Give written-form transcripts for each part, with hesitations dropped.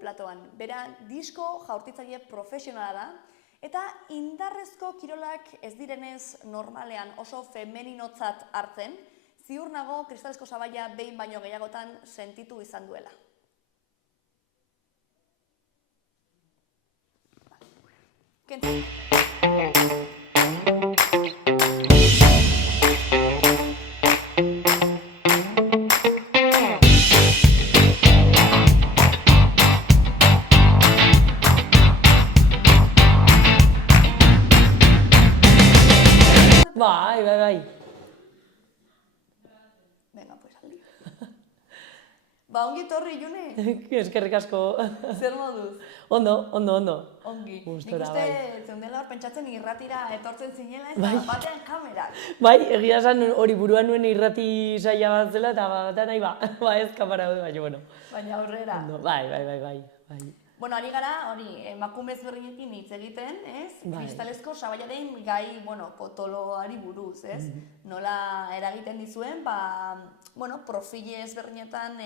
platoan. Bera, disko jaurtitzaile profesionala da, eta indarrezko kirolak ez direnez normalean oso femeninotzat hartzen, ziur nago kristalesko sabaia behin baino gehiagotan sentitu izan duela. Bai. Venga, pues aldi. Ongi torri, June. Eskerrik asko. Zer moduz? Ondo. Ongi. Gustora, nik uste zeundela hor pentsatzen irratira etortzen zinela, ez batean kamerak. Bai, egia esan hori buruan nuen irrati saia bat zela, eta batean nahi ez kamara hori, baina, bueno. Baina aurrera. Ondo, bai. Bueno, ari gara, emakume ezberdinekin hitz egiten, ez? Kristalesko sabaiaren gai, potoloari buruz, ez? Nola eragiten dizuen, profile ezberdinetan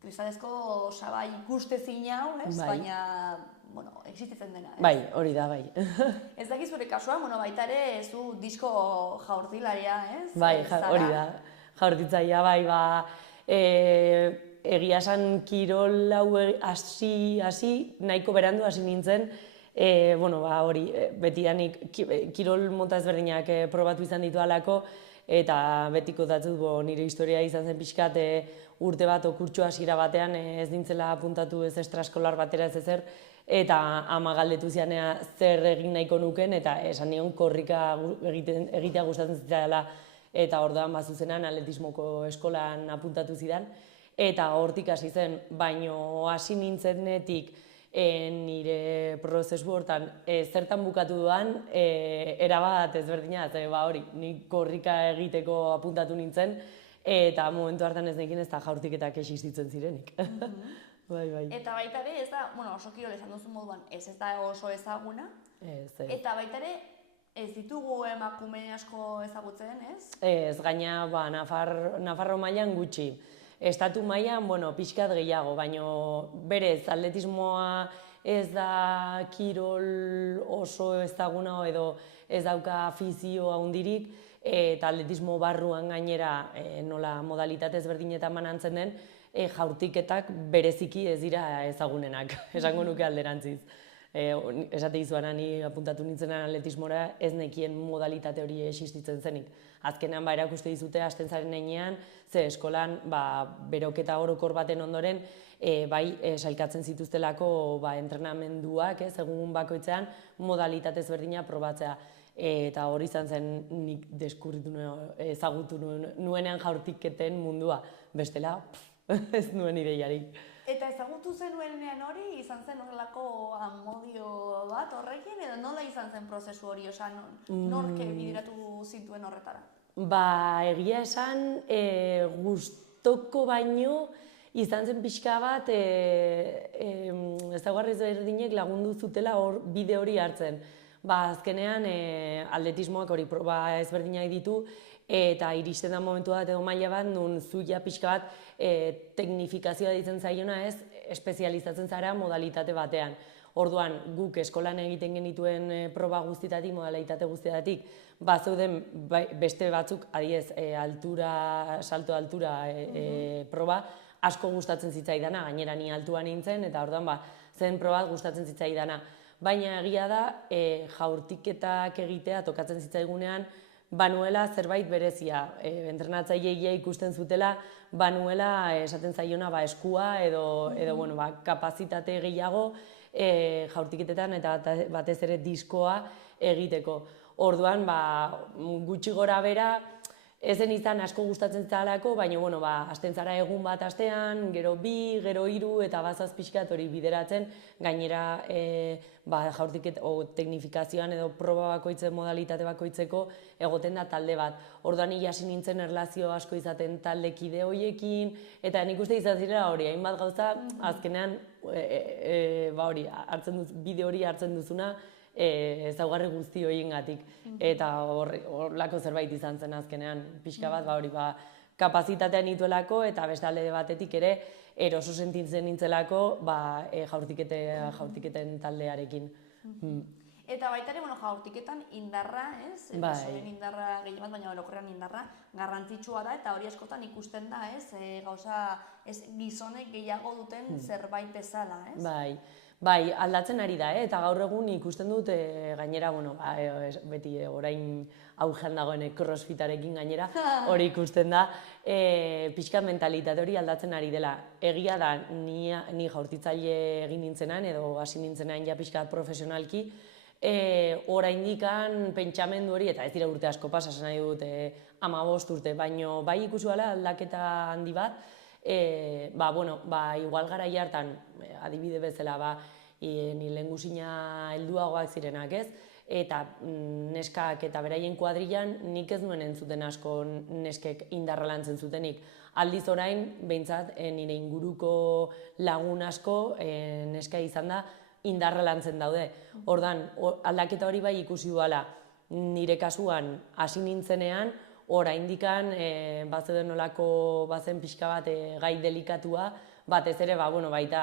kristalesko sabai ikustezin hau, ez? Baina, existitzen dena, ez? Bai, hori da, bai. Ez dakiz zure kasua, baita ere, zu disko jaurtilaria, ez? Bai, hori da. Jaurtitzaia, bai, egia esan kirol hau hasi nahiko berandu hasi nintzen, hori betidanik kirol mota ezberdinak probatu izan ditualako, eta betiko datzut nire historia izan zen pixkat urte bat kurtso hasiera batean ez nintzela apuntatu ez extraeskolar batera ez ezer, eta ama galdetu zianea zer egin nahiko nuken, eta esan nion korrika egitea gustatzen zitzaidala, eta orduan zuzenan atletismoko eskolan apuntatu zidan, eta hortik hasi zen, baino hasi nintzenetik nire prozesu hortan zertan bukatu duan, erabat ezberdina, hori, nik korrika egiteko apuntatu nintzen, eta momentu hartan ez nekin ez da jaurtiketak existitzen zirenik. Bai. Eta baita ere, ez da, oso kirol esan duzu moduan, ez da oso ezaguna, eta baita ere, ez ditugu emakume asko ezagutzen, ez? Ez, gaina, Nafarro mailan gutxi. Estatu mailan, pixkat gehiago, baina berez, atletismoa ez da kirol oso ezaguna edo ez dauka afizio handirik, eta atletismo barruan gainera nola modalitate ezberdinetan banantzen den, jaurtiketak bereziki ez dira ezagunenak, esango nuke alderantziz. Esate izuan, ni apuntatu nintzenan atletismora ez nekien modalitate hori existitzen zenik. Azkenean erakuste dizute hasten zaren heinean, ze eskolan beroketa orokor baten ondoren sailkatzen zituztelako entrenamenduak, egun bakoitzean modalitate ezberdina probatzea. Eta hori izan zen nik deskurritu ezagutu nuenean jaurtiketen mundua. Bestela, ez nuen ideiarik. Eta ezagutu zenuenean hori, izan zen horrelako amodio bat horrekin, edo nola izan zen prozesu hori, nork bideratu zintuen horretara? Egia esan, gustoko baino izan zen pixka bat ezaugarri ezberdinek lagundu zutela bide hori hartzen. Azkenean, atletismoak hori proba ezberdinak ditu, eta iristen da momentu bat edo maila bat, nun zuia pixka bat teknifikazioa ditzen zaiona ez, espezializatzen zara modalitate batean. Orduan, guk eskolan egiten genituen proba guztietatik, modalitate guztietatik, zeuden beste batzuk, adiez, salto altura proba, asko gustatzen zitzaidana, gainera ni altua nintzen, eta orduan zen proba gustatzen zitzaidana. Baina egia da, jaurtiketak egitea tokatzen zitzaigunean, banuela zerbait berezia, entrenatzailea ikusten zutela, banuela esaten zaiona eskua edo kapazitate gehiago jaurtiketetan eta batez ere diskoa egiteko. Orduan, gutxi gora bera, ezen izan asko gustatzen zalako, baina hasten zara egun bat astean, gero 2, gero 3 eta bazaz pixkat hori bideratzen, gainera jaurtiket teknifikazioan edo proba bakoitzen modalitate bakoitzeko egoten da talde bat. Orduan hasi nintzen erlazio asko izaten taldekide horiekin, eta nik uste izan zirela hori, hainbat gauza, azkenean bide hori hartzen duzuna, ezaugarri guzti horiengatik, eta horrelako zerbait izan zen azkenean, pixka bat, kapazitatea nituelako eta beste alde batetik ere eroso sentitzen nintzelako jaurtiketen taldearekin. Eta baita ere, jaurtiketan indarra, ez? Besoen indarra gehien bat, baina orokorrean indarra garrantzitsua da, eta hori askotan ikusten da, ez? Gauza, gizonek gehiago duten zerbait bezala, ez? Bai, aldatzen ari da, eta gaur egun ikusten dut, gainera, beti orain augean dagoen crossfitarekin gainera, hori ikusten da, pixka mentalitate hori aldatzen ari dela. Egia da, ni jaurtitzaile egin nintzenan, edo hasi nintzenan ja pixka profesionalki, oraindikan pentsamendu hori, eta ez dira urte asko pasa, esan nahi dut 15 urte, baino bai ikusi gala aldaketa handi bat, igual garai hartan, adibide bezala, ni lehengusina helduagoak zirenak, ez? Eta neskak eta beraien kuadrilan nik ez nuen entzuten asko neskek indarra lantzen zutenik. Aldiz orain, behintzat, nire inguruko lagun asko neska izan da indarra lantzen daude. Ordan, aldaketa hori bai ikusi duala, nire kasuan hasi nintzenean, oraindikan bazeuden nolako bazen pixka bat gai delikatua, batez ere, baita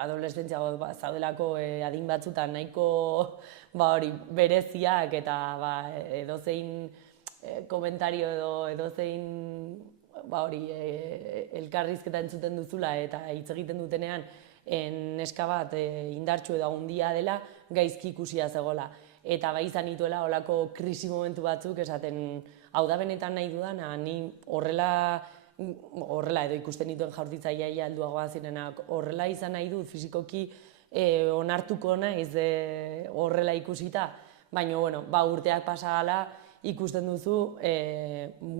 adolescentzia zaudelako adin batzutan nahiko bereziak eta edozein komentario edo edozein elkarrizketa entzuten duzula eta hitz egiten dutenean neska bat indartsu edo handia dela gaizki ikusia zegoela. Eta bai izan nituela olako krisi momentu batzuk esaten hau da benetan nahi dudana, ni horrela edo ikusten dituen jaurtitzailea helduagoa zirenak, horrela izan nahi dut fizikoki onartuko naiz horrela ikusita, baina urteak pasa hala ikusten duzu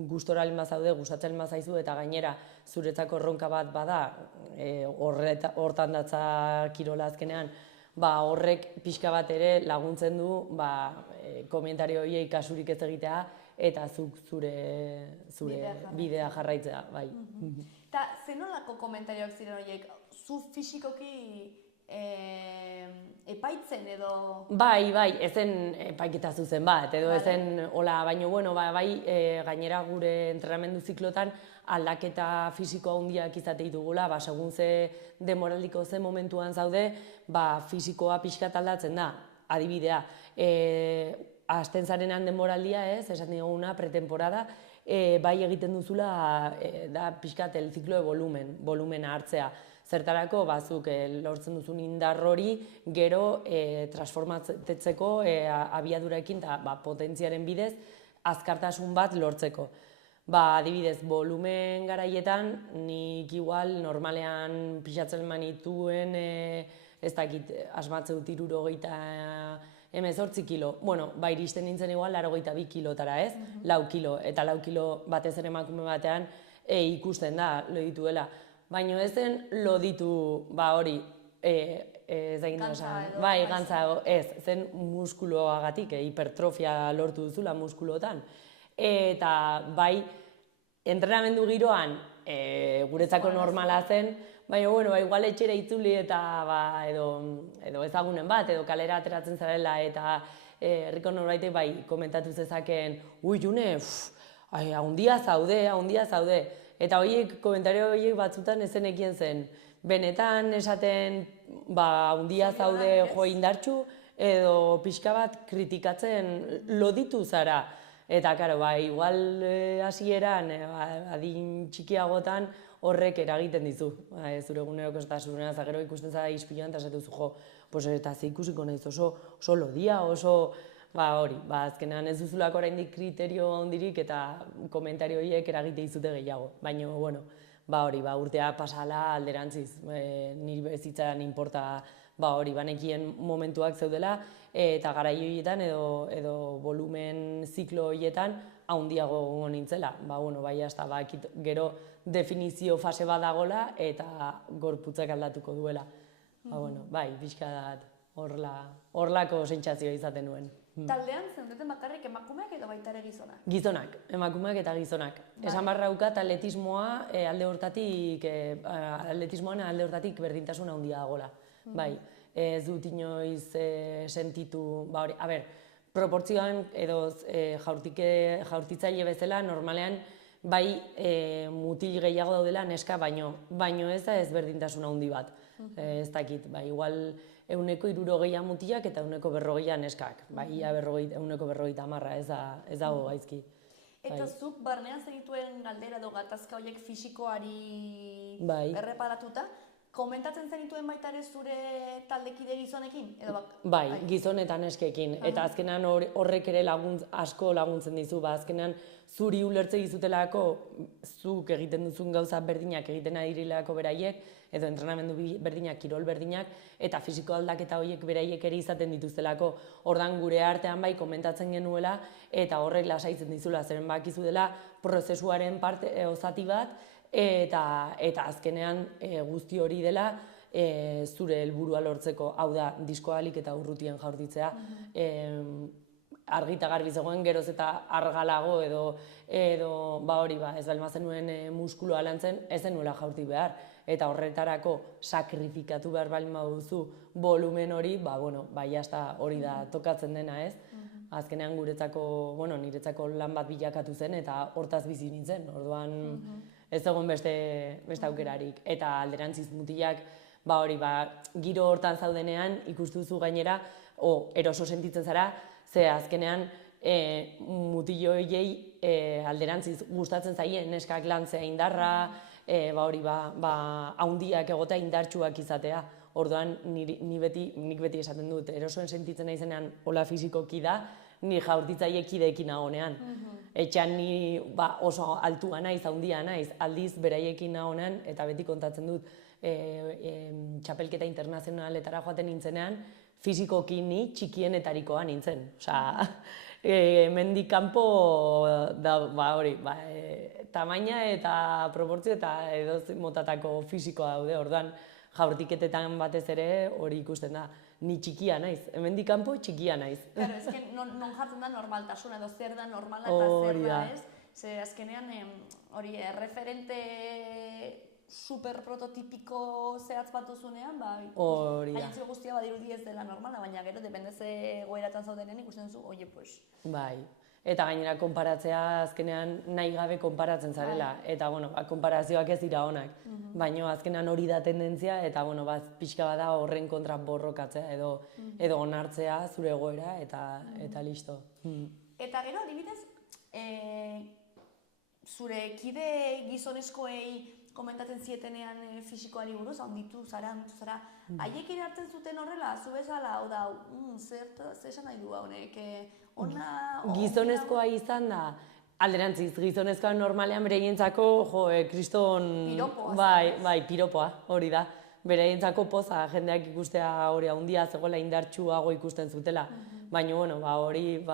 gustora bazaude, gustatzen bazaizu eta gainera zuretzako erronka bat bada hortan datza kirola azkenean, horrek pixka bat ere laguntzen du komentario horiei kasurik ez egitea eta zuk zure bidea jarraitzea, bai. Eta zenolako komentarioak ziren horiek? Zu fisikoki epaitzen edo... Bai, ezen epaiketa zuzen bat, edo ezen hola, baina gainera gure entrenamendu ziklotan aldaketa fisiko handiak izate ditugula, segun ze demoraldiko ze momentuan zaude, fisikoa pixkat aldatzen da, adibidea. Hasten zarenan denboraldia ez, esan diguna, pretemporada, bai egiten duzula da pixkat el ziklo de volumena hartzea. Zertarako, bazuk lortzen duzun indar hori, gero transformatzeko abiaduraekin eta potentziaren bidez azkartasun bat lortzeko. Adibidez, volumen garaietan, nik igual normalean pixatzen manituen, ez dakit, asmatze dut 18 kilo. Iristen nintzen igual 82 kilotara, ez? 4 kilo, eta 4 kilo batez ere emakume batean ikusten da, lo dituela. Baina ez zen loditu, hori, ez da gindu esan, gantza, ez, zen muskuloagatik, hipertrofia lortu duzula muskulotan. Eta entrenamendu giroan guretzako normala zen, baina, igual etxera itzuli eta edo ezagunen bat, edo kalera ateratzen zarela eta herriko norbaitek komentatu zezakeen, ui, June, haundia zaude. Eta komentario horiek batzutan ezen ekien zen. Benetan esaten haundia zaude jo indartxu edo pixka bat kritikatzen loditu zara. Eta, karo, igual hasieran adin txikiagotan horrek eragiten dizu. Zure eguneroko estasuna, gero ikusten zara ispiluan eta esatuzu jo, eta ze ikusiko naiz oso lodia, oso... Hori, azkenean ez duzulako oraindik kriterio handirik eta komentario horiek eragite dizute gehiago. Baina, hori, urtea pasala alderantziz, niri bezitzaren inporta, banekien momentuak zeudela, eta garai horietan edo volumen ziklo horietan handiago gongo nintzela. Gero definizio fase bat dagoela eta gorputzak aldatuko duela. Pixka dat horrelako sentsazioa izaten nuen. Taldean zeundeten bakarrik emakumeak edo baita ere gizonak? Gizonak, emakumeak eta gizonak. Esan barra daukat atletismoan alde hortatik berdintasun handia dagoela. Ez dut inoiz sentitu, proportzioan edo jaurtitzaile bezala normalean bai mutil gehiago daudela neska baino ez da ezberdintasun handi bat. Ez dakit, bai, igual 60% mutilak eta 40% neskak. Bai, ia 40% ez dago gaizki. Eta zuk barnean zenituen galdera edo gatazka horiek fisikoari Bai. erreparatuta, komentatzen zenituen baita ere zure taldekide gizonekin? Bai, gizon eta neskekin. Eta azkenean horrek ere asko laguntzen dizu. Azkenean zuri ulertze dizutelako, zuk egiten duzun gauza berdinak egiten ari direlako beraiek, edo entrenamendu berdinak, kirol berdinak, eta fisiko aldaketa horiek beraiek ere izaten dituztelako. Ordan gure artean bai komentatzen genuela, eta horrek lasaitzen dizula, zeren bakizu dela prozesuaren parte zati bat, eta azkenean guzti hori dela zure helburua lortzeko, hau da, diskoa ahalik eta urrutien jaurtitzea. Argi eta garbi zegoen geroz eta argalago edo hori ez balmazen nuen muskuloa lantzen, ez zenuela jaurti behar. Eta horretarako sakrifikatu behar baldin baduzu volumen hori, jazta hori da tokatzen dena, ez? Azkenean niretzako lan bat bilakatu zen eta hortaz bizi nintzen, orduan ez egon beste aukerarik. Eta alderantziz mutilak, giro hortan zaudenean ikustuzu gainera, eroso sentitzen zara, ze azkenean mutil horiei alderantziz gustatzen zaien neskak lantzea indarra, haundiak egotea indartsuak izatea. Orduan, nik beti esaten dut, erosoen sentitzen naizenean hola fisikoki da, ni jaurtitzaile kideekin nagonean. Etxean ni oso altua naiz, haundia naiz, aldiz beraiekin nagonean, eta beti kontatzen dut, txapelketa internazionaletara joaten nintzenean, fisikoki ni txikienetarikoa nintzen. Osea, hemendik kanpo tamaina eta proportzio eta edozein motatako fisikoa daude, orduan jaurtiketetan batez ere hori ikusten da. Ni txikia naiz, hemendik kanpo txikia naiz. Claro, es que non jartzen da normaltasuna edo zer da normala eta zer da ez. Ze azkenean hori referente super prototipiko zehatz bat duzunean, haintzio guztia badirudi ez dela normala, baina gero, depende ze goeratan zaudenen ikusten zu, oie, pues. Bai, eta gainera konparatzea azkenean nahi gabe konparatzen zarela, eta konparazioak ez dira onak, baina azkenean hori da tendentzia, eta pixka bada horren kontra borrokatzea edo onartzea zure egoera, eta listo. Eta gero, adibidez, zure kide gizonezkoei komentatzen zietenean fisikoari buruz, handitu zara, haiek ere hartzen zuten horrela, zu bezala, hau da, zer esan nahi du honek, gizonezkoa izan da, alderantziz, gizonezkoa normalean bereientzako, kriston... Piropoa. Piropoa, hori da. Bereientzako poza, jendeak ikustea hori handia zegoela indartsuago ikusten zutela. Baina, hori,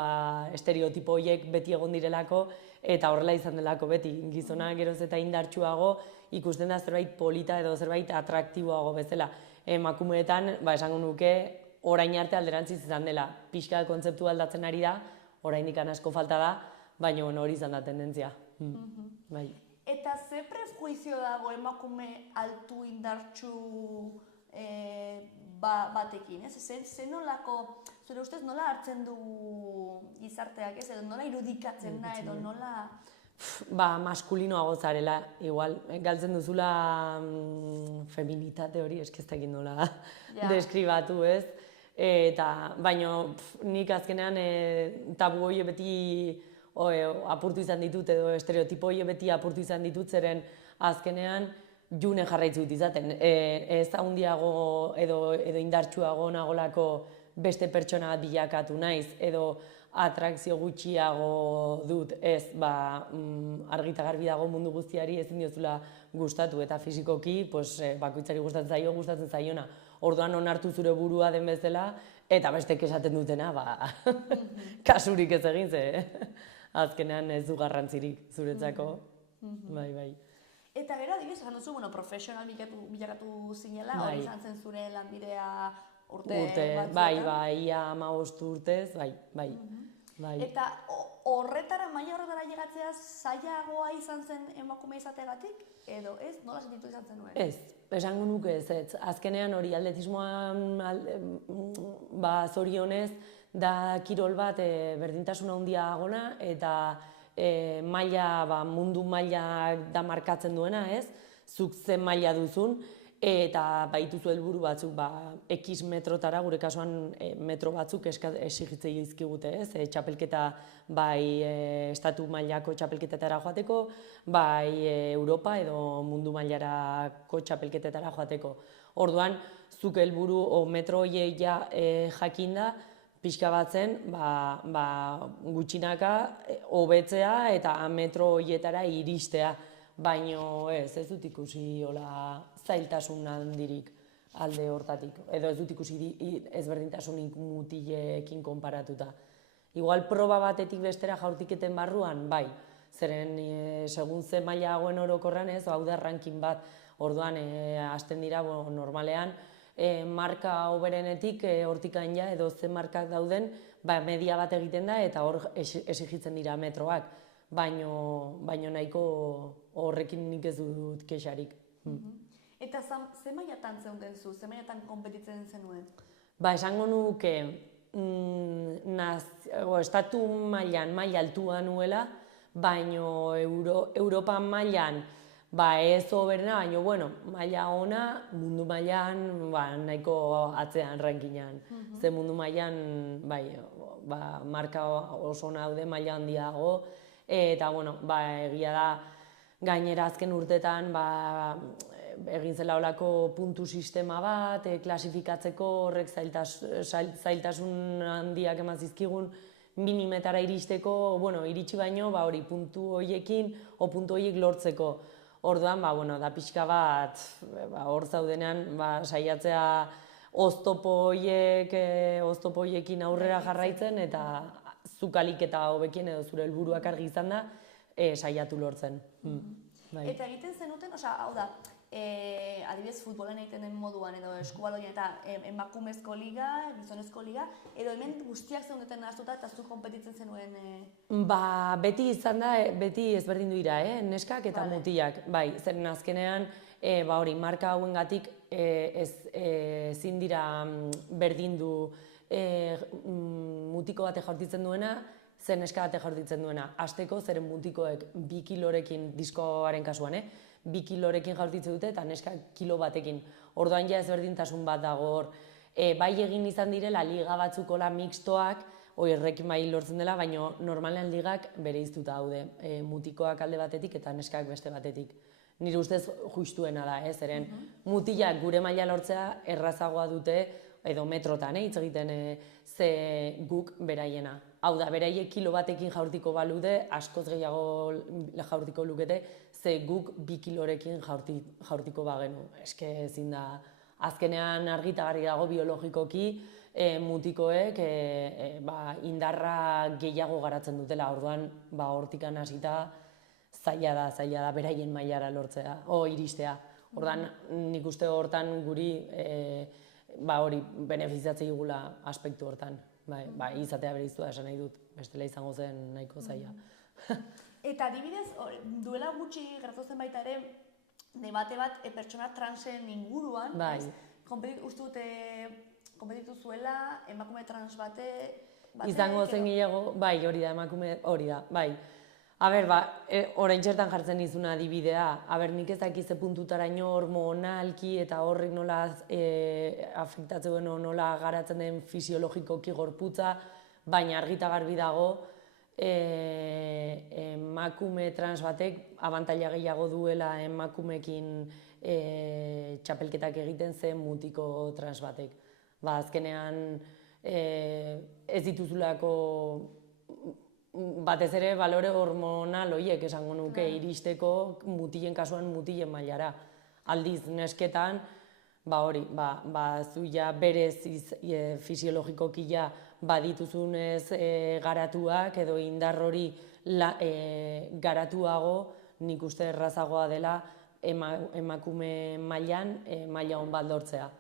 estereotipo horiek beti egon direlako, eta horrela izan delako beti. Gizona geroz eta indartsuago ikusten da zerbait polita edo zerbait atraktiboago bezala. Emakumeetan, esango nuke, orain arte alderantziz izan dela. Pixka kontzeptu aldatzen ari da, oraindik asko falta da, baina hori izan da tendentzia. Eta ze prejuizio dago emakume altu indartsu batekin, ez? Ze nolako, zure ustez nola hartzen du gizarteak, ez? Edo nola irudikatzen da, edo nola... Maskulinoago zarela, igual, galtzen duzula feminitate hori, eskeztekin nola deskribatu, ez? Baina nik azkenean tabu hori beti apurtu izan ditut, edo estereotipo hori beti apurtu izan ditut, zeren azkenean june jarraitzu dut izaten. Ez handiago edo indartsuago nagolako beste pertsona bat bilakatu naiz, edo atrakzio gutxiago dut, ez, argi eta garbi dago mundu guztiari ezin diozula gustatu, eta fisikoki, bakoitzari gustatzen zaiona. Orduan onartu zure burua den bezala, eta bestek esaten dutena, kasurik ez egin, ze azkenean ez du garrantzirik zuretzako. Bai. Eta gero, adibidez, esan duzu, profesional bilakatu zinela, hori izan zen zure lanbidea urte batzuetan. Ia 15 urtez, bai. Eta horretara, maila horretara llegatzea zailagoa izan zen emakume izateagatik? Edo ez? Nola sentitu izan zen nuen? Ez, esango nuke ez. Azkenean hori atletismoan zorionez da kirol bat berdintasun handia agona, eta maila, mundu maila da markatzen duena, ez? Zuk zen maila duzun, eta baituzu helburu batzuk, X metrotara, gure kasuan metro batzuk exigitzei dizkigute, ez? Txapelketa bai estatu mailako txapelketetara joateko, bai Europa edo mundu mailarako txapelketetara joateko. Orduan, zuk helburu o metro horiek jakinda, pixka batzen, gutxinaka hobetzea eta metro horietara iristea. Baina ez dut ikusi zailtasun handirik alde hortatik. Edo ez dut ikusi ezberdintasunik mutilekin konparatuta. Igual proba batetik bestera jaurtiketen barruan, bai. Zeren, segun ze maila hauen orokorran ez, hau da ranking bat. Orduan, hasten dira, normalean, marka hoberenetik hortikain ja, edo ze markak dauden, media bat egiten da eta hor exigitzen dira metroak. Baina nahiko horrekin nik ez dut kexarik. Eta ze mailatan zeunden zu, ze mailatan konpetitzen zenuen? Esango nuke, estatu mailan maila altua nuela, baina Europa mailan ez hoberena, baina maila ona, mundu mailan nahiko atzean rankingan. Ze mundu mailan marka oso ona daude maila handiago, eta egia da gainera azken urtetan egin zela holako puntu sistema bat, klasifikatzeko horrek zailtasun handiak eman zizkigun minimetara iristeko, iritsi baino hori puntu horiekin o puntu horiek lortzeko. Orduan, da pixka bat hor zaudenean saiatzea oztopo horiekin aurrera jarraitzen eta zuk ahalik eta hobekien edo zure helburuak argi izan da, saiatu lortzen. Eta egiten zenuten, hau da, adibidez futbolan egiten den moduan edo eskubaloian eta emakumezko liga, gizonezko liga, edo hemen guztiak zeundeten nahaztuta eta zuk konpetitzen zenuen? Beti izan da, beti ezberdindu dira, neskak eta mutilak. Bai, zeren azkenean, marka hauengatik ezin dira berdindu mutiko bate jaurtitzen duena, zer neska bate jaurtitzen duena. Hasteko, zeren mutikoek 2 kilorekin, diskoaren kasuan, 2 kilorekin jaurtitzen dute eta neska kilo batekin. Orduan ja ezberdintasun bat dago hor. Bai egin izan direla liga batzukola mixtoak, horrekin bai lortzen dela, baina normalean ligak bereiztuta daude. Mutikoak alde batetik eta neskak beste batetik. Nire ustez justuena da, zeren mutilak gure maila lortzea errazagoa dute, edo metrotan, hitz egiten ze guk beraiena. Hau da, beraiek kilo batekin jaurtiko balude, askoz gehiago jaurtiko lukete, ze guk 2 kilorekin jaurtiko bagenu. Eske ezin da, azkenean argitagarri dago biologikoki, mutikoek indarra gehiago garatzen dutela. Orduan, hortikan hasita zaila da beraien mailara lortzea, iristea. Orduan, nik uste hortan guri benefiziatzei gula aspektu hortan. Izatea bereiztua esan nahi dut, bestela izango zen nahiko zaila. Eta adibidez, duela gutxi gertatu zen baita ere, debate bat pertsona transen inguruan, uste dute konpetitu zuela, emakume trans bate... Izango zen gehiago, hori da, emakume hori da, bai. Orain txertan jartzen nizuna adibidea, nik ez dakiz puntutaraino hormonalki eta horrek nola afektatzen nola garatzen den fisiologikoki gorputza, baina argita garbi dago emakume trans batek abantaila gehiago duela emakumekin txapelketak egiten zen mutiko trans batek. Azkenean ez dituzulako batez ere balore hormonal horiek esango nuke iristeko mutilen kasuan mutilen mailara. Aldiz nesketan, zu ja berez fisiologikoki ja badituzunez garatuak edo indar hori garatuago nik uste errazagoa dela emakume mailan maila hon bat lortzea.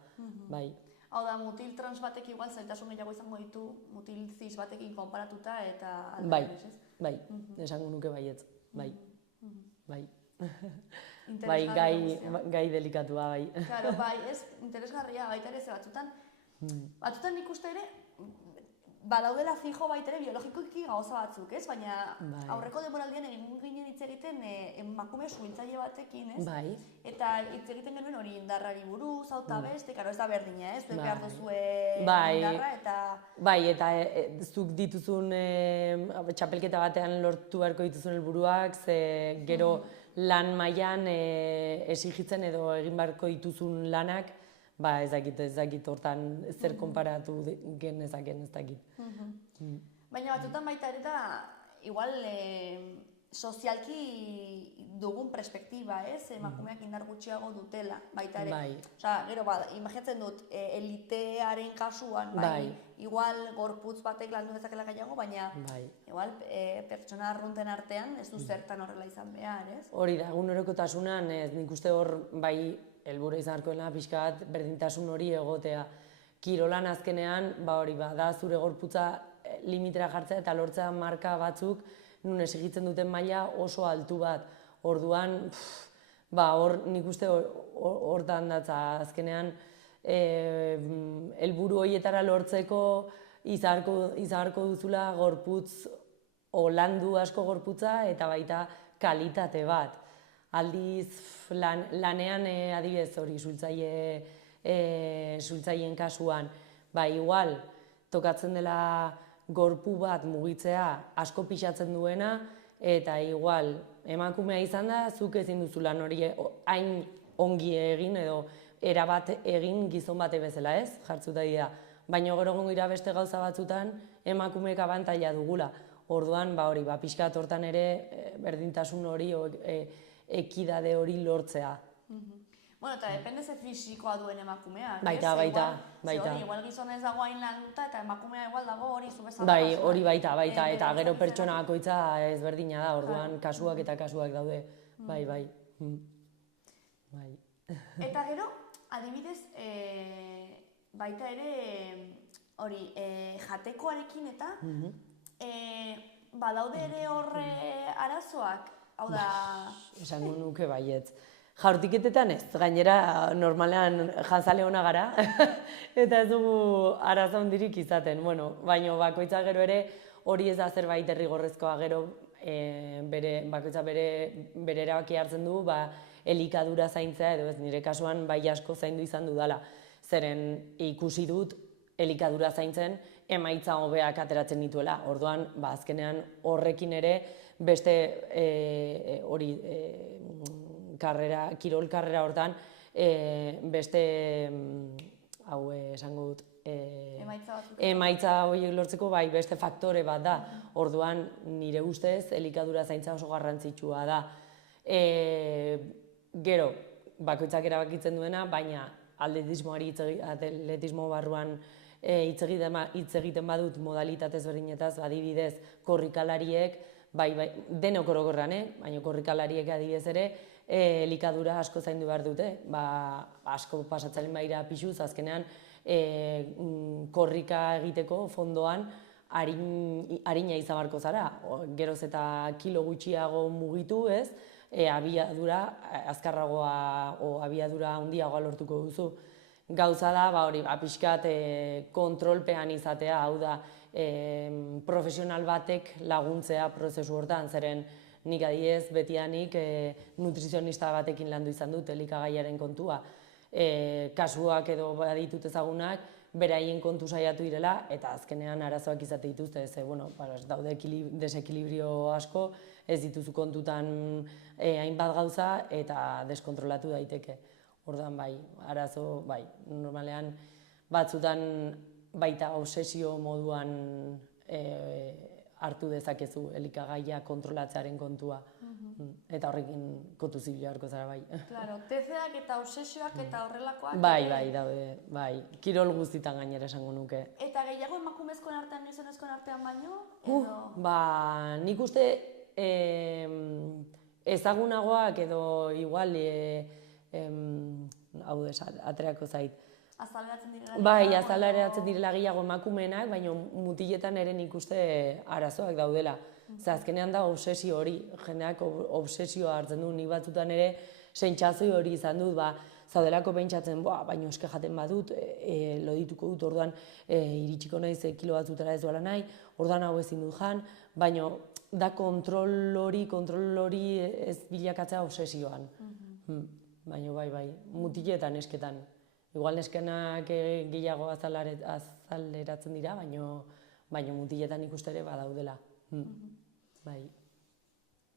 Hau da, mutil trans batek igual zailtasun gehiago izango ditu mutil cis batekin konparatuta eta... Bai, esango nuke baietz, bai. Gai delikatua, bai. Claro, bai, ez interesgarria baita ere ze batzutan nik uste ere badaudela fijo baitere biologikoki gauza batzuk, ez? Baina Bai. aurreko denboraldian egin ginen hitz egiten emakume suhiltzaile batekin, ez? Bai. Eta hitz egiten genuen hori indarrari buruz, hau eta beste, karo ez da berdina, ez? Zuek Bai. behar duzue Bai. indarra eta... Bai, eta zuk dituzun txapelketa batean lortu beharko dituzun helburuak, ze gero lan mailan exigitzen edo egin beharko dituzun lanak, ba, ez dakit hortan zer konparatu genezakeen, ez dakit. Baina batzutan baita ere da, igual sozialki dugun perspektiba, ez? Emakumeak indar gutxiago dutela, baita ere. Bai. Osea, gero, imaginatzen dut, elitearen kasuan, bai, igual gorputz batek landu dezakela gehiago, baina igual pertsona arrunten artean ez du zertan horrela izan behar, ez? Hori da, egunerokotasunan, nik uste hor, bai, helburua izan beharko pixka bat berdintasun hori egotea. Kirolan azkenean, hori da zure gorputza limitera jartzea eta lortzea marka batzuk nun exigitzen duten maila oso altu bat. Orduan, hor nik uste hortan datza azkenean helburu horietara lortzeko izaharko duzula gorputz landu asko gorputza eta baita kalitate bat. Aldiz lanean adibidez hori suhiltzaileen kasuan, igual tokatzen dela gorpu bat mugitzea asko pixatzen duena eta igual emakumea izan da zuk ezin duzu lan hori hain ongi egin edo erabat egin gizon bate bezala, ez? Jartzuta dira. Baina gero egongo dira beste gauza batzutan emakumeek abantaila dugula. Orduan, hori, pixka bat hortan ere berdintasun hori ekidade hori lortzea. Bueno, eta depende ze fisikoa duen emakumeak, ez? Baita. Igual gizona ez dago hain landuta eta emakumea igual dago hori zu bezala. Bai, hori baita, eta gero pertsona bakoitza ezberdina da, orduan kasuak eta kasuak daude. Bai. Eta gero, adibidez, baita ere, hori, jatekoarekin eta, badaude ere horre arazoak, hau da... Esango nuke baietz. Jaurtiketetan ez, gainera normalean jantzale ona gara, eta ez dugu arazo handirik izaten. Baina bakoitza gero ere hori ez da zerbait derrigorrezkoa gero bakoitza bere erabaki hartzen du, elikadura zaintzea edo ez nire kasuan bai asko zaindu izan dudala. Zeren ikusi dut elikadura zaintzen emaitza hobeak ateratzen dituela. Orduan, azkenean horrekin ere beste hori kirol karrera hortan beste, hau esango dut, emaitza horiek lortzeko beste faktore bat da. Orduan, nire ustez, elikadura zaintza oso garrantzitsua da. Gero, bakoitzak erabakitzen duena, baina atletismo barruan hitz egiten badut modalitatez berdinetaz, adibidez, korrikalariek, denok orokorrean, baina korrikalariek adibidez ere, elikadura asko zaindu behar dute. Asko pasatzaren baira pixuz, azkenean korrika egiteko fondoan harina izan beharko zara. Geroz eta kilo gutxiago mugitu, ez? Abiadura azkarragoa o abiadura handiagoa lortuko duzu. Gauza da, pixkat kontrolpean izatea, hau da, profesional batek laguntzea prozesu hortan, zeren nik adibidez betianik nutrizionista batekin landu izan dut elikagaiaren kontua. Kasuak edo baditut ezagunak, beraien kontu saiatu direla, eta azkenean arazoak izate dituzte, daude desekilibrio asko, ez dituzu kontutan hainbat gauza, eta deskontrolatu daiteke. Orduan arazo, normalean batzutan baita obsesio moduan hartu dezakezu elikagaia kontrolatzearen kontua. Eta horrekin kontu zibila harko zara, bai. Claro, TCAk eta obsesioak eta horrelakoak... Bai, daude, kirol guztitan gainera esango nuke. Eta gehiago emakumezkoen artean, gizonezkoen artean baino? Nik uste ezagunagoak edo igual, hau aterako zait. Azaleratzen direla? Bai, azaleratzen direla gehiago emakumeenak, baina mutiletan ere nik uste arazoak daudela. Azkenean da obsesio hori, jendeak obsesioa hartzen du, nik batzutan ere sentsazio hori izan dut, zaudelako pentsatzen, baino eske jaten badut, lodituko dut, orduan iritsiko naiz kilo batzutara ez duela nahi, orduan hau ezin dut jan, baino da kontrol hori ez bilakatzea obsesioan. Baina bai, mutiletan nesketan. Igual neskenak gehiago azaleratzen dira, baina mutiletan ikuste ere badaudela. Bai.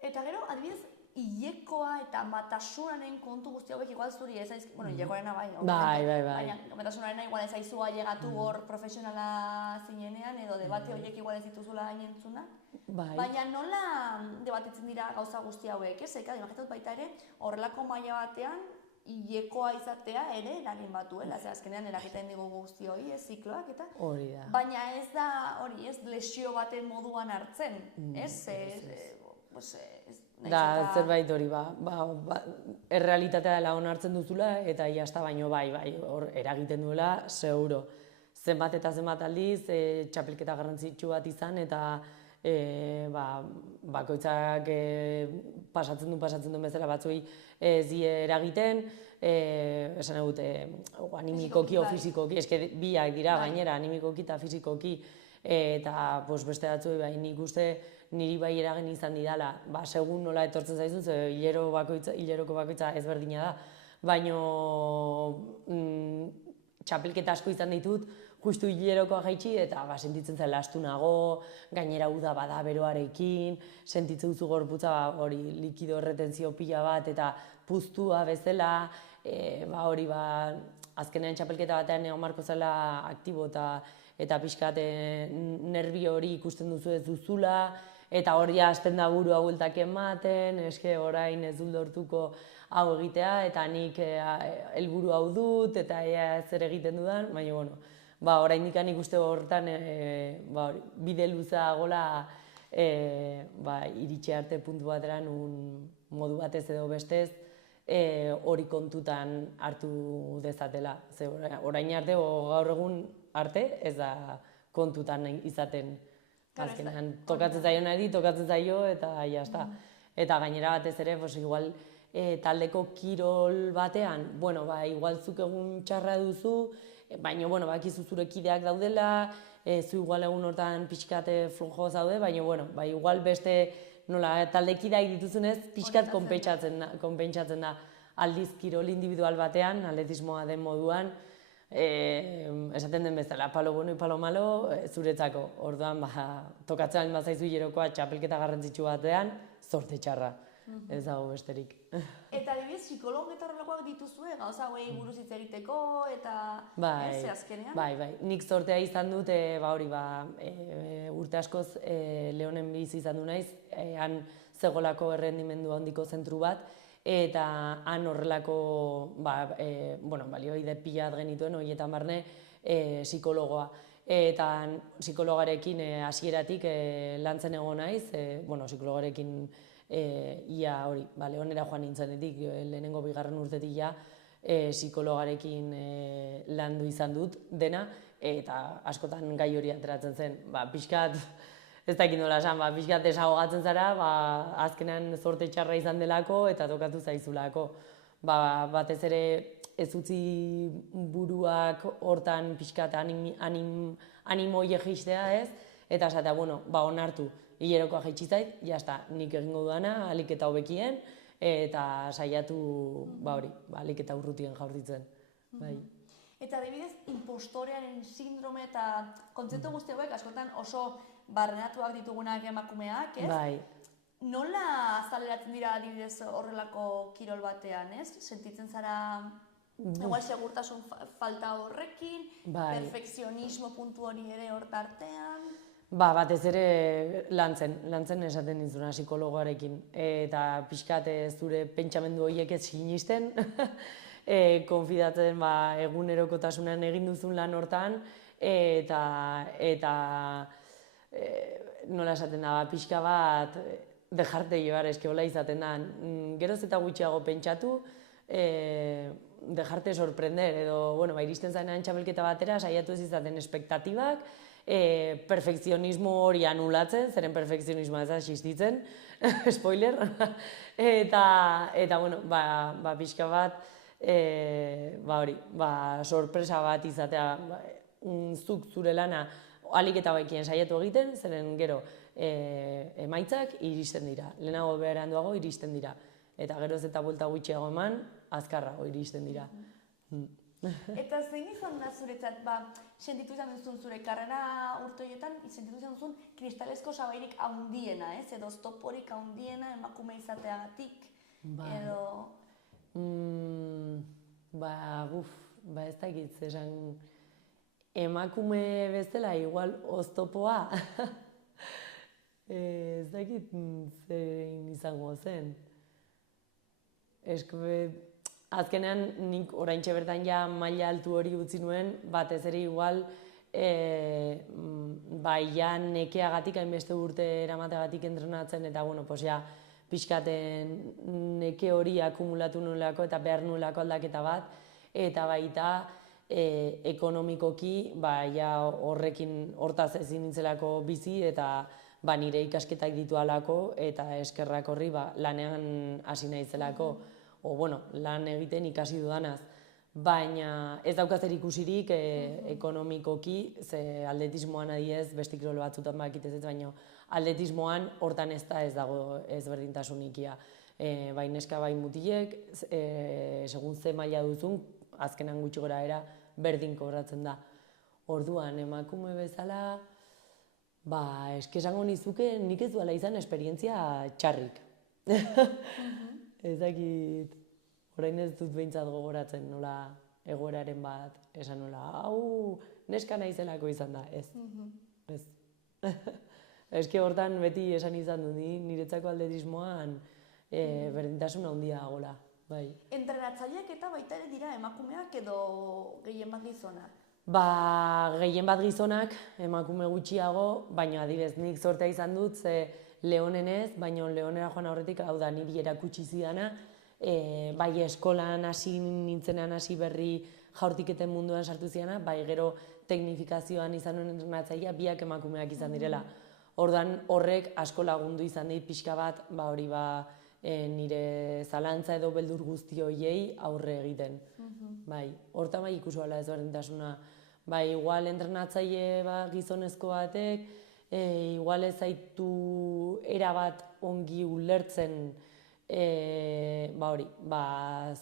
Eta gero, adibidez, hilekoa eta matasunaren kontu guzti hauek igual zuri ez aiz, bueno, hilekoarena bai, baina matasunarena igual ez aizua llegatu hor profesionala zinenean, edo debate horiek igual ez dituzula hain entzuna. Baina nola debatitzen dira gauza guzti hauek, ez? Imaginatu baita ere, horrelako maila batean, hilekoa izatea ere eragin batuela, azkenean eragiten digu guzti hori, zikloak eta... Hori da. Baina ez da, hori, ez lesio baten moduan hartzen, ez? Da, zerbait hori, errealitatea dela onartzen duzula, eta jazta, baino bai, hor eragiten duela, seguro. Zenbat eta zenbat aldiz, txapelketa garrantzitsu bat izan, eta bakoitzak pasatzen duen bezala batzuei ez die eragiten, esan egute, animikoki o fizikoki, eske biak dira gainera, animikoki eta fizikoki, eta beste batzuei nik uste niri bai eragin izan didala, segun nola etortzen zaizu, hileroko bakoitza ezberdina da, baino txapelketa asko izan ditut, justu hilerokoa jaitsi eta sentitzen zen lastunago, gainera uda bada beroarekin, sentitzen duzu gorputza hori likido erretenzio pila bat eta puztua bezala, hori azkenean txapelketa batean egon marko zela aktibo eta pixkat nerbi hori ikusten duzu ez duzula, eta hori hasten da burua bueltak ematen, eske orain ez dut lortuko hau egitea, eta nik helburu hau dut, eta zer egiten dudan, baina, bueno, oraindik nik uste horretan bide luza gola iritsi arte puntu batera modu batez edo bestez hori kontutan hartu dezatela. Orain arte, gaur egun arte, ez da kontutan izaten. Azkenean, tokatzen zaio eta jazta. Eta gainera batez ere, igual taldeko kirol batean, igual zuk egun txarra duzu, baina, bakizu zure kideak daudela, zu igual egun hortan pixkat flojo zaude, baina, igual beste taldekideak dituzunez pixkat konpentsatzen da aldiz kirol individual batean, atletismoa den moduan, esaten den bezala, palo bueno y palo malo zuretzako. Orduan, tokatzen bazaizu hilerokoa txapelketa garrantzitsu batean, zorte txarra. Ez dago besterik. Eta adibidez, psikologo eta horrelakoak dituzue, gauza hauei buruz hitz egiteko eta ez azkenean? Bai. Nik zortea izan dut, urte askoz Leonen bizi izan du naiz, han zegolako errendimendu handiko zentru bat, eta han horrelako balioide pila genituen, horietan barne, psikologoa. Eta psikologarekin hasieratik lantzen egon naiz, psikologarekin ia hori, Leonera joan nintzenetik, lehenengo bigarren urtetik psikologarekin landu izan dut dena, eta askotan gai hori ateratzen zen, pixkat, ez dakit nola esan, pixkat desagogatzen zara, azkenean zorte txarra izan delako eta tokatu zaizulako. Batez ere ez utzi buruak hortan pixkat animo jistea ez, eta esatea, onartu, hilerokoa jaitsi zait, jazta, nik egingo duana, alik eta hobekien, eta saiatu, alik eta urrutien jaurtitzen. Eta adibidez, impostorearen sindrome eta kontzeptu guzti hauek askotan oso barrenatuak ditugunak emakumeak, ez? Bai. Nola azaleratzen dira adibidez horrelako kirol batean, ez? Sentitzen zara igual segurtasun falta horrekin, perfekzionismo puntu hori ere hor tartean... Batez ere lantzen esaten dizuna psikologoarekin, eta pixkat zure pentsamendu horiek ez sinisten, konfidatzen egunerokotasunean egin duzun lan hortan, eta nola esaten da, pixka bat dejarte llevar, eske hola izaten da, geroz eta gutxiago pentsatu, dejarte sorprender, edo, iristen zanean txapelketa batera, saiatu ez izaten espektatibak, perfekzionismo hori anulatzen, zeren perfekzionismoa ez da existitzen, spoiler, eta pixka bat, ba hori, sorpresa bat izatea, zuk zure lana ahalik eta baikien saiatu egiten, zeren gero emaitzak iristen dira, lehenago beranduago iristen dira, eta geroz eta buelta gutxiago eman, azkarrago iristen dira. Eta zein izan da zuretzat, sentitu izan duzun zure karrera urte horietan, sentitu izan duzun kristalezko sabairik handiena, ez? Edo oztoporik handiena emakume izateagatik, edo... Ez dakit, esan emakume bezala igual oztopoa, ez dakit zein izango zen. Azkenean nik oraintxe bertan ja maila altu hori utzi nuen, batez ere igual ja nekeagatik, hainbeste urte eramateagatik entrenatzen, eta pixkaten neke hori akumulatu nuelako eta behar nuelako aldaketa bat, eta baita ekonomikoki hortaz ezin nintzelako bizi, eta nire ikasketak ditu alako, eta eskerrak horri lanean hasi naizelako, lan egiten ikasi dudanaz. Baina ez daukaz ikusirik ekonomikoki, ze atletismoan adibidez, beste kirol batzutan bakitez ez, baina atletismoan hortan ez dago ezberdintasunikia. Bai neska bai mutilek, segun ze maila duzun, azkenan gutxi goraera berdin kobratzen da. Orduan, emakume bezala, eske esango nizuke nik ez duela izan esperientzia txarrik. Ez dakit, orain ez dut behintzat gogoratzen nola egoeraren bat, esan nola, hau neska naizelako izan da, ez. Eske hortan beti esan izan du, niretzako atletismoan berdintasun handia dagoela, bai. Entrenatzaileak eta baita ere dira emakumeak edo gehien bat gizonak? Gehien bat gizonak, emakume gutxiago, baina adibidez nik zortea izan dut, ze Leonen ez, baina Leonera joan aurretik, hau da, niri erakutsi zidana, bai eskolan hasi nintzenean hasi berri jaurtiketen munduan sartu zidana, bai gero teknifikazioan izan nuen entrenatzailea biak emakumeak izan direla. Orduan horrek asko lagundu izan dit pixka bat, nire zalantza edo beldur guzti horiei aurre egiten. Hortan ikusuala ezberdintasuna. Igual entrenatzaile gizonezko batek, igual ez zaitu erabat ongi ulertzen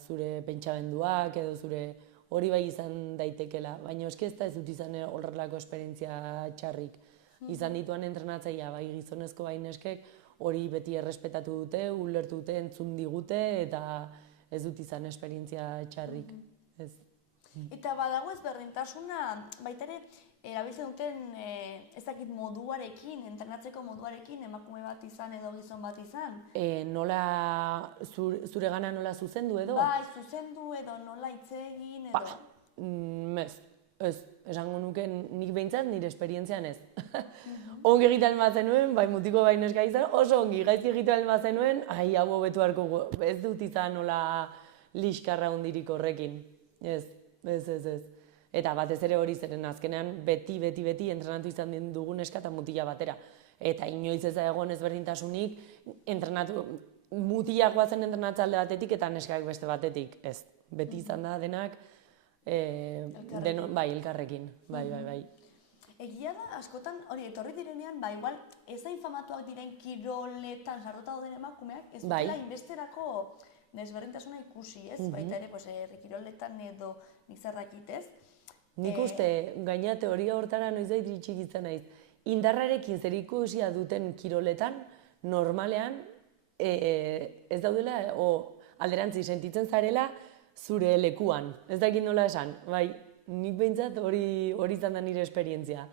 zure pentsamenduak edo zure hori bai izan daitekela, baina eske ez da ez dut izan horrelako esperientzia txarrik. Izan dituan entrenatzailea bai gizonezko bai neskek hori beti errespetatu dute, ulertu dute, entzun digute eta ez dut izan esperientzia txarrik. Eta badago ezberdintasuna baita ere erabiltzen duten ez dakit moduarekin, entrenatzeko moduarekin, emakume bat izan edo gizon bat izan? Nola, zure gana nola zuzendu edo? Bai, zuzendu edo nola hitz egin edo? Ez, esango nuke nik behintzat nire esperientzian ez. Ongi egiten bat zenuen, bai mutiko bai neska izan, oso ongi, gaizki egiten bat zenuen, hau hobetu harko, ez dut izan nola liskarra hundirik horrekin. Ez. Eta batez ere hori zeren azkenean beti entrenatu izan dugun neska eta mutila batera. Eta inoiz ez da egon ezberdintasunik mutilak guazen entrenatza alde batetik eta neskak beste batetik. Ez, beti izan da denak elkarrekin. Bai. Egia da, askotan, hori, etorri direnean, igual, ez da infamatuak diren kiroletan sartuta dauden emakumeak, ez dutela inbesterako desberdintasuna ikusi, ez? Baita ere, herri kiroletan edo nik zerrakit, ez? Nik uste, gaina teoria hortara noizbait iritsi izan naiz. Indarrarekin zerikusia duten kiroletan, normalean, ez daudela, alderantzi sentitzen zarela, zure lekuan. Ez dakit nola esan, bai. Nik behintzat hori izan da nire esperientzia.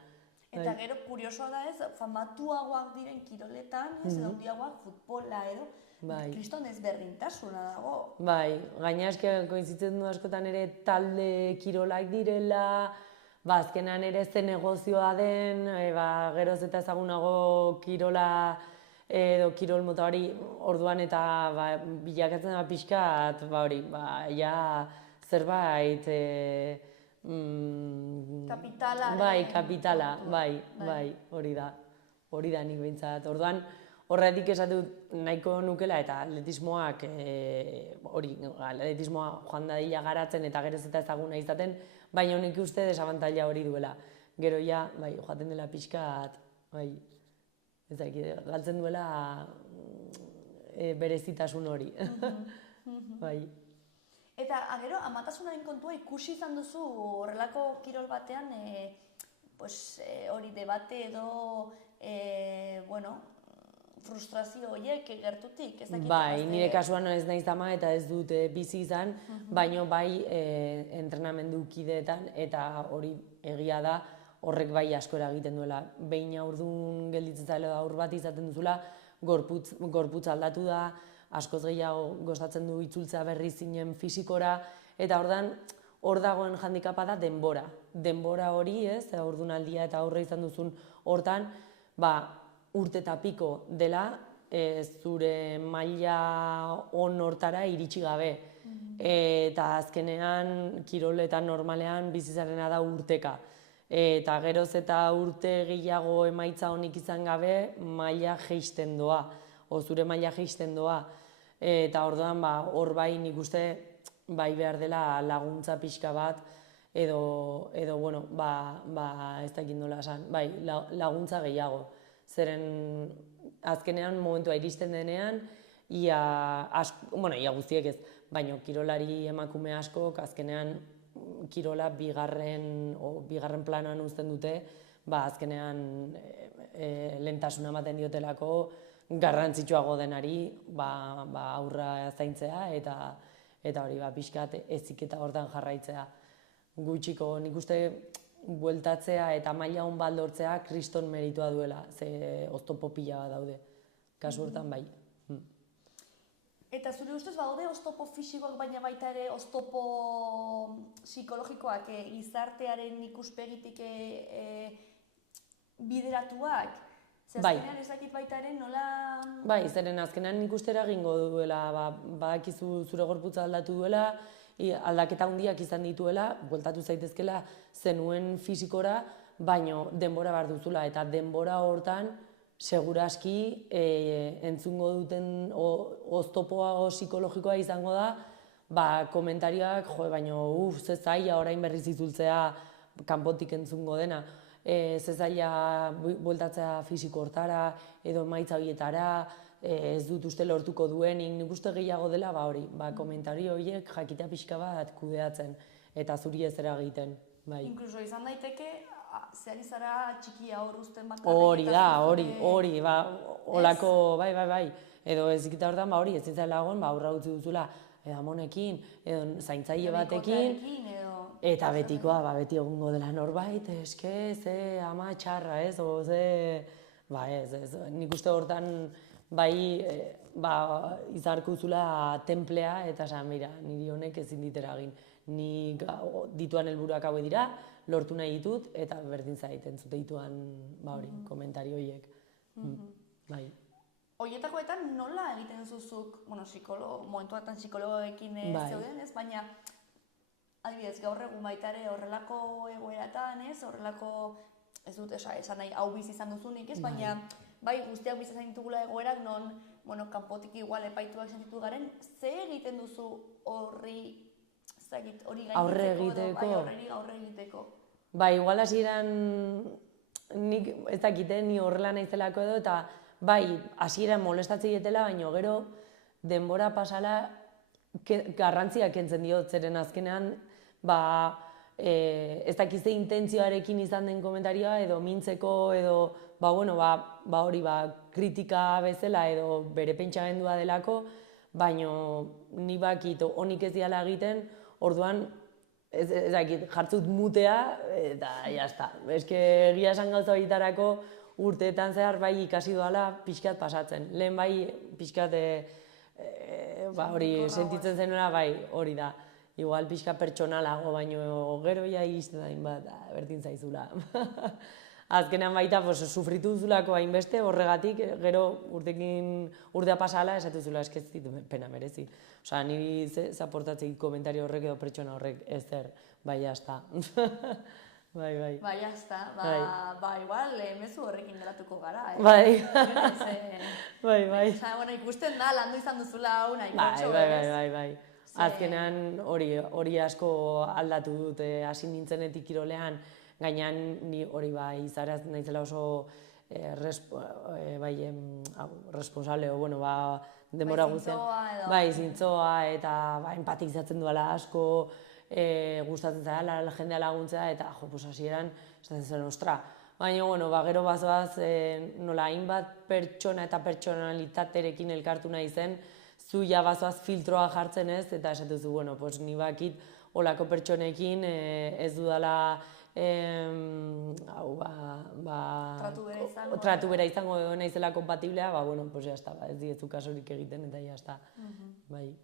Eta gero, kuriosoa da ez, famatuagoak diren kiroletan, ez edo handiagoak futbola edo, kriston ezberdintasuna dago. Bai, gaina eske koinzitzen du askotan ere talde kirolak direla, azkenan ere ze negozioa den, geroz eta ezagunago kirola edo kirol mota hori orduan eta bilakatzen da pixkat, zerbait kapitala. Bai, kapitala, hori da nik behintzat. Orduan, horretik esatu nahiko nukela eta atletismoak atletismoa joan dadila garatzen eta geroz eta ezaguna izaten, baina nik uste desabantaila hori duela. Gero ja, bai, joaten dela pixkat, bai, ez dakit, galtzen duela berezitasun hori. Bai. Eta, gero, amatasunaren kontua ikusi izan duzu horrelako kirol batean, hori debate edo, frustrazio horiek gertutik, ez dakit? Bai, nire kasuan ez naiz ama eta ez dut bizi izan, baina bai entrenamendu kideetan eta hori egia da horrek bai asko eragiten duela. Behin haurdun gelditzen zaila aur bat izaten duzula, gorputz aldatu da, askoz gehiago gozatzen du itzultzea berri zinen fisikora, eta hor dagoen handikapa da denbora. Denbora hori, ez, haurdunaldia eta aurre izan duzun hortan, urte eta piko dela zure maila on hortara iritsi gabe. Eta azkenean, kiroletan normalean bizizarena da urteka. Eta geroz eta urte gehiago emaitza honik izan gabe, maila jeisten doa, zure maila jeisten doa. Eta orduan, hor bai nik uste bai behar dela laguntza pixka bat, edo, bueno, ez dakit nola esan, bai, laguntza gehiago. Zeren azkenean momentua iristen denean, ia guztiek ez, baina kirolari emakume askok azkenean kirola bigarren planoan uzten dute, azkenean lehentasuna ematen diotelako garrantzitsuago denari aurra zaintzea eta hori pixkat heziketa hortan jarraitzea. Gutxiko nik uste bueltatzea eta maila hon bat lortzea kriston meritua duela, ze oztopo pila bat daude, kasu hortan bai. Eta zure ustez badaude oztopo fisikoak baina baita ere oztopo psikologikoak gizartearen ikuspegitik bideratuak? Azkenean ez dakit baita ere nola... Bai, zeren azkenean nik uste eragingo duela, badakizu zure gorputza aldatu duela, aldaketa handiak izan dituela, bueltatu zaitezkela zenuen fisikora, baino denbora behar duzula, eta denbora hortan seguraski entzungo duten oztopoa psikologikoa izango da, komentarioak, baino ze zaila orain berriz itzultzea kanpotik entzungo dena, ze zaila bueltatzea fisiko hortara, edo emaitza horietara, ez dut uste lortuko duenik, nik uste gehiago dela komentario horiek jakitea pixka bat kudeatzen eta zuri ez eragiten. Inkluso izan daiteke, zehari zara txikia hor uzten bakarrik. Hori da, hori, holako, bai, edo ez ikita hortan hori ez zintzela egon, aurra utzi duzula amonekin, edo zaintzaile batekin, eta betikoa, beti egungo dela norbait, eske, ze ama txarra, ez, ez, nik uste hortan bai izarko zula templea eta esan, mira, niri honek ezin dit eragin. Nik dituan helburuak hauek dira, lortu nahi ditut eta berdin zait entzute dituan komentario horiek. Horietakoetan nola egiten zuzuk, momentu batan psikologoekin zeuden, ez? Baina, adibidez, gaur egun baita ere horrelako egoeratan, ez? Horrelako, ez dut esan nahi, hau bizi izan duzunik, ez? Baina, bai, guztiak bizi izan ditugula egoerak, non, kanpotik igual epaituak sentitu garen, ze egiten duzu horri aurre egiteko? Bai, igual hasieran nik ez dakite ni horrela naizelako edo, eta bai, hasieran molestatzen dietela, baina gero denbora pasala garrantzia kentzen diot, zeren azkenean ez dakizte intentzioarekin izan den komentarioa edo mintzeko edo hori kritika bezala edo bere pentsamendua delako, baina ni bakit honik ez diala egiten, orduan ez dakit jartzut mutea eta jazta. Eske egia esan gauza horietarako urteetan zehar bai ikasi doala pixkat pasatzen. Lehen bai pixkat hori sentitzen zenuela bai hori da. Igual pixka pertsonalago, baino gero ja iristen dain bat, berdin zaizula. Azkenean baita sufritu duzulako hainbeste horregatik, gero urtea pasala esatu zula eskezit pena merezi. Osa, niri zaportatzei komentario horrek edo pertsona horrek ezer, bai jazta. Bai. Ba, jazta, igual, mezu horrekin geratuko gara, Bai. Bai. Osa, bueno, ikusten da, landu izan duzula hau nahi kotxo, Bai. Azkenean hori asko aldatu dut, hasi nintzenetik kirolean, gainean ni hori bai, zaraz naizela oso responsable, denbora guztien. Bai, zintzoa, eta empatizatzen duela asko, gustatzen zara, jendea laguntzea, eta hasieran, esaten zen, ostra. Baina, gero bazoaz, nola hainbat pertsona eta pertsonalitaterekin elkartu nahi zen, zu ja bazoaz filtroa jartzen ez, eta esatuzu, ni bakit olako pertsonekin ez dudala tratu bera izango edo naizela kompatiblea, jazta, ez diezu kasurik egiten eta jazta, bai.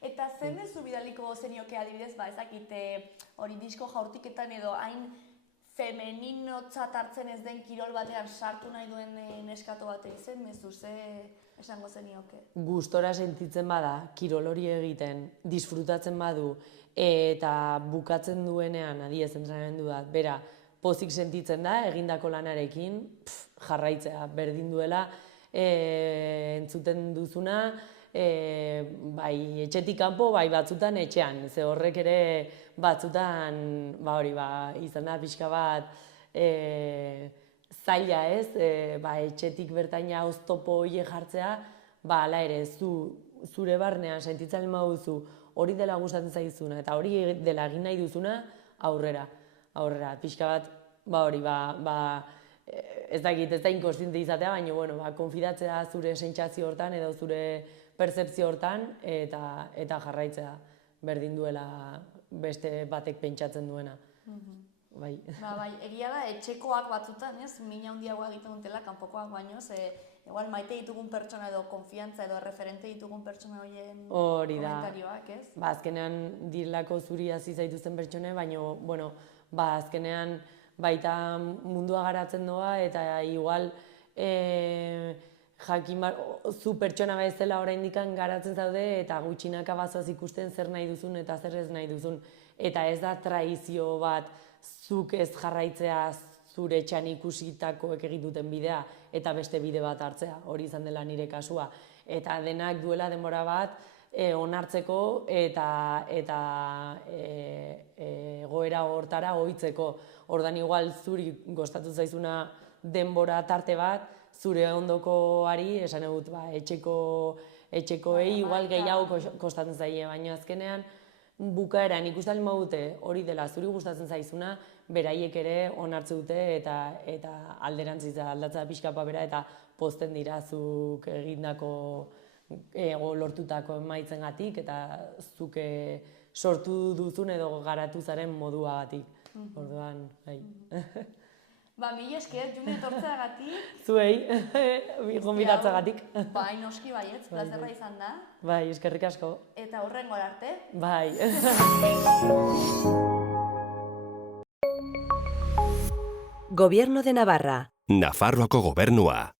Eta zen mezu bidaliko zenioke adibidez, ezakite hori disko jaurtiketan edo hain femeninotzat hartzen ez den kirol batean sartu nahi duen neskato batei zen mezu, ze esango zenioke? Gustora sentitzen bada, kirol hori egiten, disfrutatzen badu, eta bukatzen duenean, adiez entrenamendu da, bera, pozik sentitzen da, egindako lanarekin, jarraitzea, berdin duela, entzuten duzuna, bai etxetik kanpo, bai batzutan etxean, ze horrek ere batzutan, izan da pixka bat zaila ez, etxetik bertaina oztopo hile jartzea, hala ere, zure barnean sentitzen baduzu hori dela gustatzen zaizuna eta hori dela egin nahi duzuna, aurrera, pixka bat, ez dakit, ez da inkonstiente izatea, baina konfidatzea zure sentsazio hortan edo zure pertzepzio hortan eta jarraitzea berdin duela beste batek pentsatzen duena. Bai, egia da, etxekoak batzutan, ez, mina handiagoa egiten dutela, kanpokoak baino, igual maite ditugun pertsona edo konfiantza edo referente ditugun pertsona horien komentarioak, ez? Azkenean direlako zuri hasi zaituzten pertsone, baina, azkenean baita mundua garatzen doa eta igual jakin zu pertsona bezala oraindik garatzen zaude eta gutxinaka bazoaz ikusten zer nahi duzun eta zer ez nahi duzun. Eta ez da traizio bat zuk ez jarraitzea zure etxean ikusitakoek egin duten bidea eta beste bide bat hartzea, hori izan dela nire kasua. Eta denak duela denbora bat onartzeko eta egoera hortara ohitzeko. Ordan igual zuri gustatu zaizuna denbora tarte bat, zure ondokoari, esan egut, etxekoei igual gehiago kostatzen zaie, baina azkenean bukaeran ikusten badute hori dela zuri gustatzen zaizuna, beraiek ere onartze dute eta alderantziz aldatza pixka papera eta pozten dira zuk egindako lortutako emaitzengatik eta zuk sortu duzun edo garatu zaren moduagatik. Orduan, bai. Mila esker, June etortzeagatik. Zuei, gonbidatzagatik. Bai, noski baietz, plazerra izan da. Bai, eskerrik asko. Eta hurrengora arte. Bai. Gobierno de Navarra. Nafarroako gobernua.